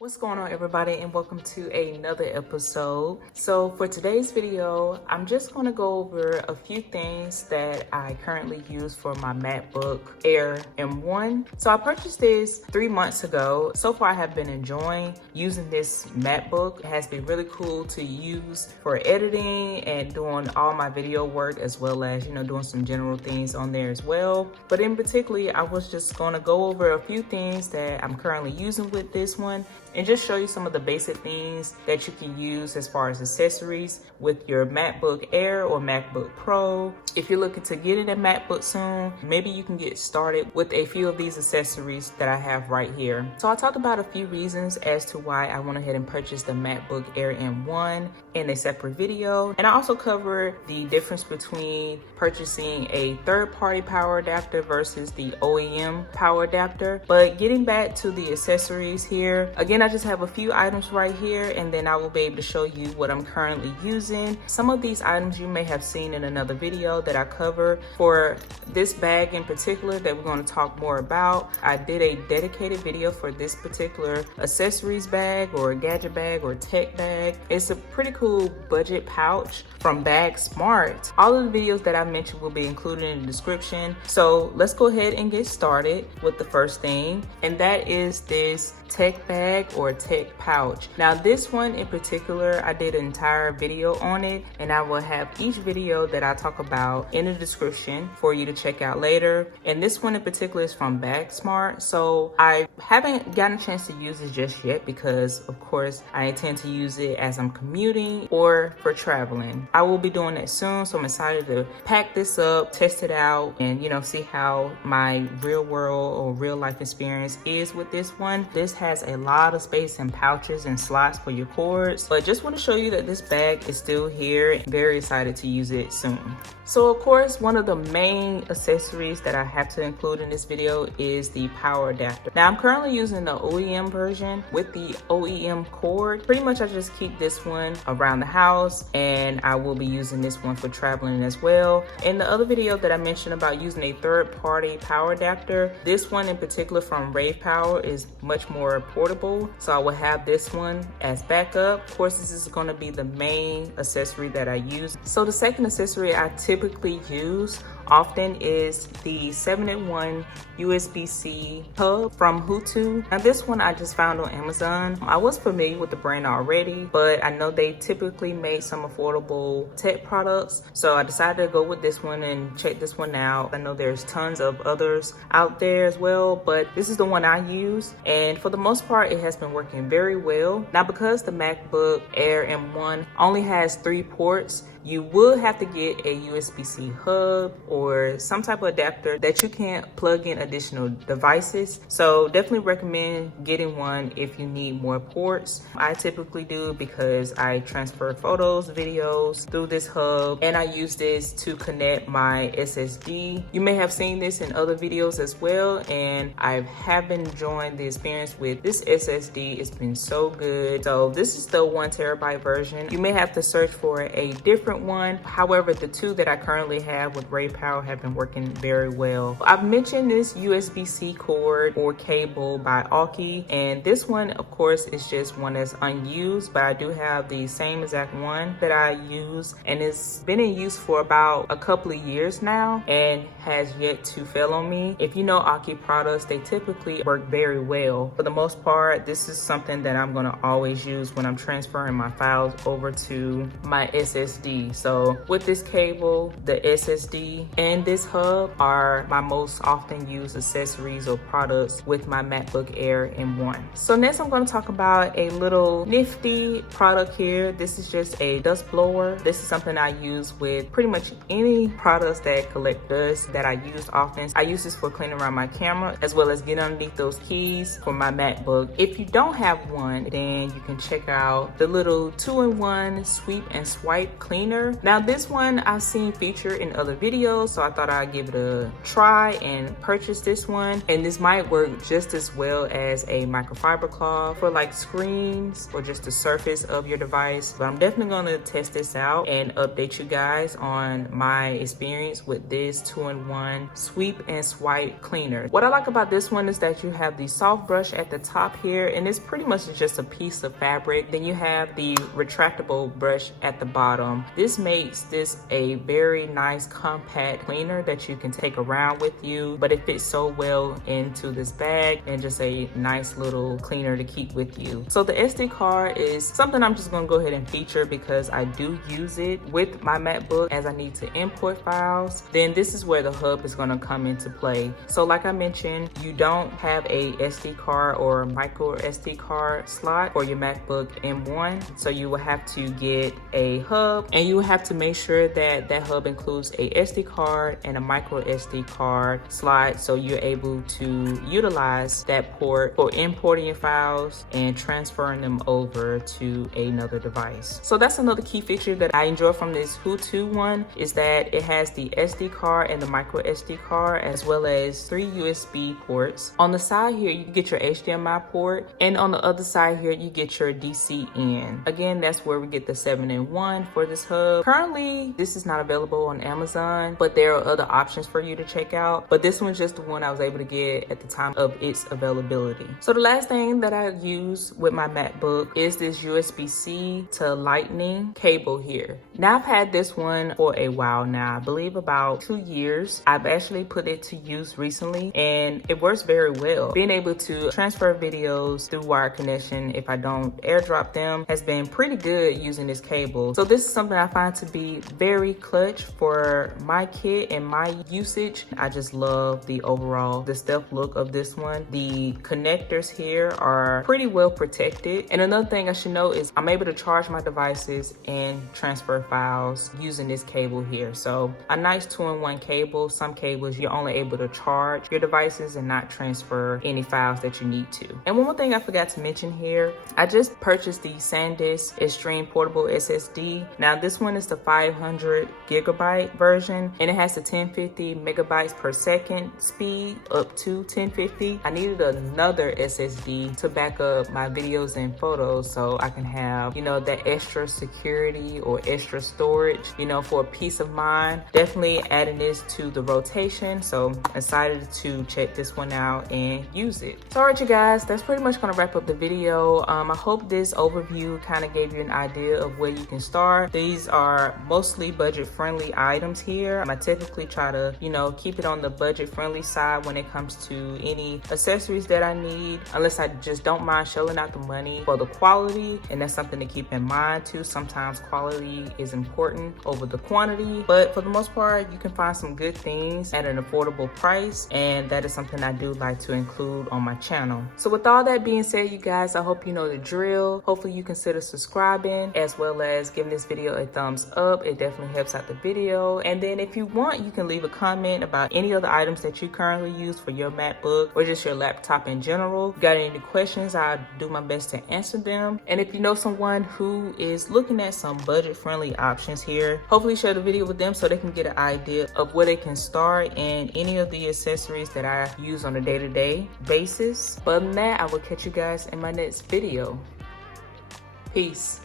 What's going on, everybody, and welcome to another episode. So for today's video, I'm just going to go over a few things that I currently use for my MacBook Air M1. So I purchased this 3 months ago. So far I have been enjoying using this MacBook. It has been really cool to use for editing and doing all my video work, as well as, doing some general things on there as well. But in particular, I was just going to go over a few things that I'm currently using with this one, and just show you some of the basic things that you can use as far as accessories with your MacBook Air or MacBook Pro. If you're looking to get in a MacBook soon, maybe you can get started with a few of these accessories that I have right here. So I talked about a few reasons as to why I went ahead and purchased the MacBook Air M1 in a separate video. And I also covered the difference between purchasing a third-party power adapter versus the OEM power adapter. But getting back to the accessories here, again, I just have a few items right here, and then I will be able to show you what I'm currently using. Some of these items you may have seen in another video that I cover. For this bag in particular that we're going to talk more about, I did a dedicated video for this particular accessories bag or gadget bag or tech bag. It's a pretty cool budget pouch from Bag Smart. All of the videos that I mentioned will be included in the description. So let's go ahead and get started with the first thing, and that is this tech bag or tech pouch. Now this one in particular, I did an entire video on it, and I will have each video that I talk about in the description for you to check out later. And this one in particular is from Bag Smart. So I haven't gotten a chance to use it just yet because of course I intend to use it as I'm commuting or for traveling. I will be doing that soon, so I'm excited to pack this up, test it out, and see how my real world or real life experience is with this one. This has a lot of space and pouches and slots for your cords, but just want to show you that this bag is still here. Very excited to use it soon. So of course, one of the main accessories that I have to include in this video is the power adapter. Now I'm currently using the OEM version with the OEM cord. Pretty much I just keep this one around the house, and I will be using this one for traveling as well. In the other video that I mentioned about using a third-party power adapter, this one in particular from Rave Power is much more portable, so I will have this one as backup. Of course, this is going to be the main accessory that I use. So the second accessory I typically use often is the 7-in-1 USBC Hub from Hutu. Now this one I just found on Amazon. I was familiar with the brand already, but I know they typically make some affordable tech products, so I decided to go with this one and check this one out. I know there's tons of others out there as well, but this is the one I use, and for the most part it has been working very well. Now because the MacBook Air M1 only has 3 ports, you will have to get a USB-C hub or some type of adapter that you can't plug in additional devices. So definitely recommend getting one if you need more ports. I typically do because I transfer photos, videos through this hub, and I use this to connect my SSD. You may have seen this in other videos as well, and I have been enjoying the experience with this SSD. It's been so good. So this is the 1 terabyte version. You may have to search for a different one. However, the 2 that I currently have with Rave Power have been working very well. I've mentioned this USB-C cord or cable by Aukey, and this one of course is just one that's unused, but I do have the same exact one that I use, and it's been in use for about a couple of years now and has yet to fail on me. If you know Aukey products, they typically work very well. For the most part, this is something that I'm going to always use when I'm transferring my files over to my SSD. So with this cable, the SSD, and this hub are my most often used accessories or products with my MacBook Air M1. So next I'm going to talk about a little nifty product here. This is just a dust blower. This is something I use with pretty much any products that collect dust that I use often. I use this for cleaning around my camera as well as getting underneath those keys for my MacBook. If you don't have one, then you can check out the little 2-in-1 sweep and swipe cleaning cleaner. Now this one I've seen featured in other videos, so I thought I'd give it a try and purchase this one. And this might work just as well as a microfiber cloth for like screens or just the surface of your device. But I'm definitely gonna test this out and update you guys on my experience with this 2-in-1 sweep and swipe cleaner. What I like about this one is that you have the soft brush at the top here, and it's pretty much just a piece of fabric. Then you have the retractable brush at the bottom. This makes this a very nice compact cleaner that you can take around with you, but it fits so well into this bag and just a nice little cleaner to keep with you. So the SD card is something I'm just gonna go ahead and feature because I do use it with my MacBook as I need to import files. Then this is where the hub is gonna come into play. So like I mentioned, you don't have a SD card or micro SD card slot for your MacBook M1. So you will have to get a hub, and you will have to make sure that that hub includes a SD card and a micro SD card slot, so you're able to utilize that port for importing your files and transferring them over to another device. So that's another key feature that I enjoy from this Hutu one, is that it has the SD card and the micro SD card, as well as 3 USB ports. On the side here, you get your HDMI port, and on the other side here, you get your DC in. Again, that's where we get the 7-in-1 for this hub. Currently, this is not available on Amazon, but there are other options for you to check out. But this one's just the one I was able to get at the time of its availability. So the last thing that I use with my MacBook is this USB-C to Lightning cable here. Now I've had this one for a while now, I believe about 2 years. I've actually put it to use recently and it works very well. Being able to transfer videos through wire connection if I don't airdrop them has been pretty good using this cable. So this is something I find to be very clutch for my kit and my usage. I just love the overall, the stealth look of this one. The connectors here are pretty well protected. And another thing I should know is I'm able to charge my devices and transfer files using this cable here. So a nice 2-in-1 cable. Some cables you're only able to charge your devices and not transfer any files that you need to. And one more thing I forgot to mention here, I just purchased the SanDisk Extreme Portable SSD. Now this one is the 500 gigabyte version, and it has the 1050 megabytes per second speed up to 1050. I needed another SSD to back up my videos and photos so I can have, you know, that extra security or extra storage, you know, for peace of mind. Definitely adding this to the rotation, so excited to check this one out and use it. So alright you guys, that's pretty much gonna wrap up the video. I hope this overview kind of gave you an idea of where you can start. These are mostly budget friendly items here. I typically try to, you know, keep it on the budget friendly side when it comes to any accessories that I need, unless I just don't mind shelling out the money for the quality, and that's something to keep in mind too. Sometimes quality is important over the quantity, but for the most part you can find some good things at an affordable price, and that is something I do like to include on my channel. So with all that being said, you guys, I hope you know the drill. Hopefully you consider subscribing as well as giving this video a thumbs up. It definitely helps out the video. And then if you want, you can leave a comment about any other items that you currently use for your MacBook or just your laptop in general. If you got any questions, I'll do my best to answer them. And if you know someone who is looking at some budget friendly options here, hopefully share the video with them so they can get an idea of where they can start in any of the accessories that I use on a day-to-day basis. But other than that, I will catch you guys in my next video. Peace.